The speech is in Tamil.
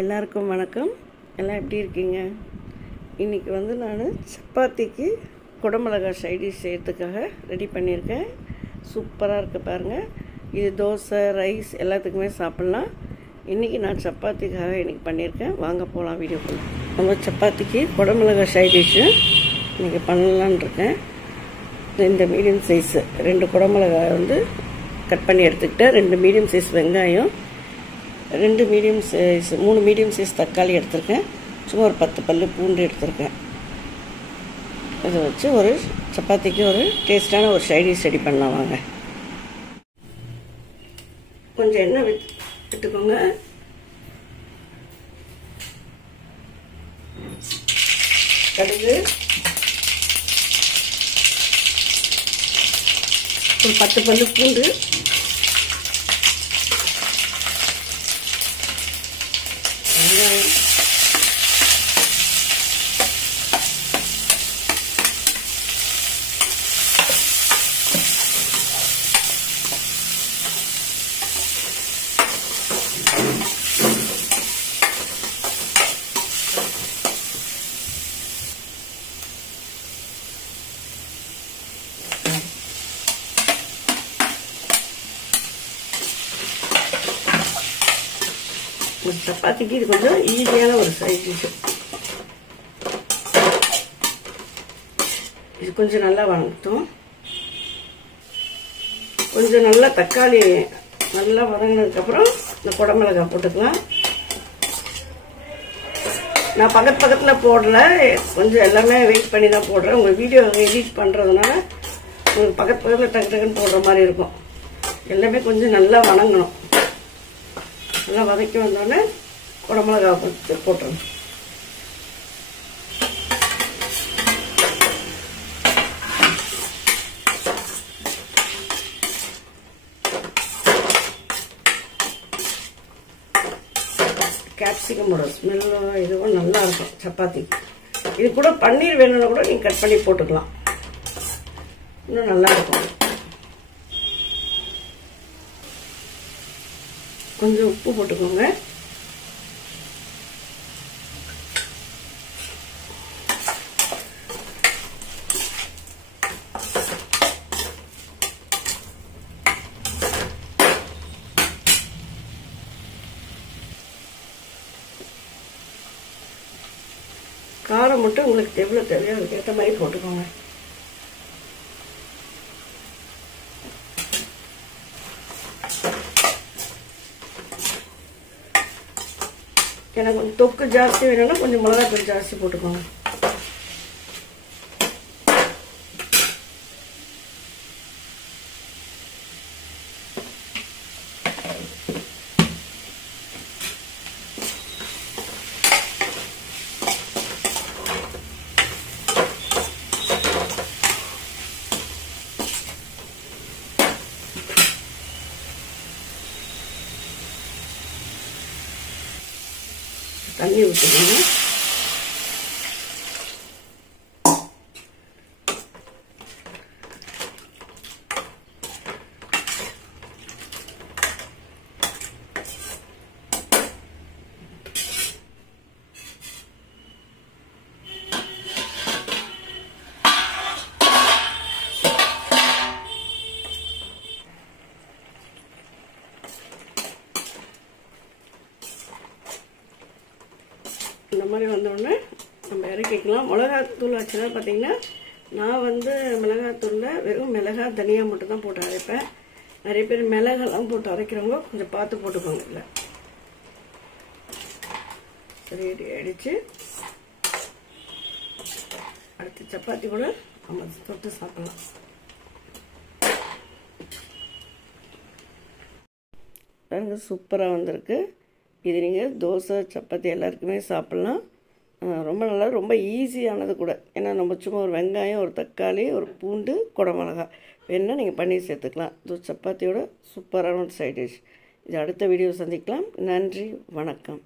எல்லாருக்கும் வணக்கம். எல்லாம் எப்படி இருக்கீங்க? இன்றைக்கி வந்து நான் சப்பாத்திக்கு குடமிளகாய் சைடிஷ் செய்கிறதுக்காக ரெடி பண்ணியிருக்கேன். சூப்பராக இருக்குது பாருங்கள். இது தோசை, ரைஸ் எல்லாத்துக்குமே சாப்பிட்லாம். இன்றைக்கி நான் சப்பாத்திக்காக இன்றைக்கி பண்ணியிருக்கேன். வாங்க போகலாம் வீடியோக்குள்ள. நம்ம சப்பாத்திக்கு குடமிளகாய் சைடிஷ்ஷு இன்றைக்கி பண்ணலான் இருக்கேன். இந்த மீடியம் சைஸு 2 குடமிளகாய் வந்து கட் பண்ணி எடுத்துக்கிட்டேன். 2 மீடியம் சைஸ் வெங்காயம், 2 மீடியம் சைஸ் 3 மீடியம் சைஸ் தக்காளி எடுத்திருக்கேன். சும்மா ஒரு 10 பல்லு பூண்டு எடுத்திருக்கேன். இதை வச்சு ஒரு சப்பாத்திக்கு ஒரு டேஸ்டான ஒரு சைடிஷ் ரெடி பண்ணலாம் வாங்க. கொஞ்சம் எண்ணெய் விட்டுக்கோங்க. கடுகு, ஒரு 10 பல்லு பூண்டு, வெங்காயம், சப்பாத்திக்கு இது கொஞ்சம் ஈஸியான ஒரு சைட் டிஷ். இது கொஞ்சம் நல்லா வதங்கட்டும். கொஞ்சம் நல்லா தக்காளி நல்லா வதங்கினதுக்கப்புறம் இந்த குடமிளகாய் போட்டுக்கலாம். நான் பக்கத்தில் போடல, கொஞ்சம் எல்லாமே வெயிட் பண்ணி தான் போடுறேன். உங்கள் வீடியோ எடிட் பண்ணுறதுனால உங்களுக்கு பக்கத்தில் டக்கு டக்குன்னு போடுற மாதிரி இருக்கும். எல்லாமே கொஞ்சம் நல்லா வதங்கணும். நல்லா வதக்கி வந்தோடனே குடமிளகாய் போட்டுருங்க. கேப்சிகமோட ஸ்மெல்லும் இதுவும் நல்லா இருக்கும் சப்பாத்தி. இது கூட பன்னீர் வேணும்னா கூட நீங்கள் கட் பண்ணி போட்டுக்கலாம், இன்னும் நல்லா இருக்கும். கொஞ்சம் உப்பு போட்டுக்கோங்க. காரம் மட்டும் உங்களுக்கு எவ்வளோ தேவையோ அதுக்கு ஏற்ற மாதிரி போட்டுக்கோங்க. எனக்கு கொஞ்சம் தொக்கு ஜாஸ்தி வேணும்னா கொஞ்சம் மிளகாத்தூள் ஜாஸ்தி போட்டுக்கோங்க. தண்ணி ஊற்றிக்கோங்க. இந்த மாதிரி வந்தோடனே நம்ம இறக்கிக்கலாம். மிளகாத்தூள் வச்சுன்னா பார்த்தீங்கன்னா நான் வந்து மிளகாத்தூளில் வெறும் மிளகாய் தனியாக மட்டும் தான் போட்டு அரைப்பேன். நிறைய பேர் மிளகெல்லாம் போட்டு அரைக்கிறவங்க கொஞ்சம் பார்த்து போட்டுக்கோங்க. இல்லை சரி, அடித்து அடுத்து சப்பாத்தி கூட நம்ம தொட்டு சாப்பிடலாம். பாருங்க, சூப்பராக வந்திருக்கு. இது நீங்கள் தோசை, சப்பாத்தி எல்லாருக்குமே சாப்பிட்லாம். ரொம்ப நல்லா, ரொம்ப ஈஸியானது கூட. ஏன்னா நம்ம சும்மா ஒரு வெங்காயம், ஒரு தக்காளி, ஒரு பூண்டு, குடமிளகாய் வேணுன்னா நீங்கள் பண்ணி சேர்த்துக்கலாம். சப்பாத்தியோட சூப்பரான ஒரு சைட் டிஷ். இது அடுத்த வீடியோ சந்திக்கலாம். நன்றி, வணக்கம்.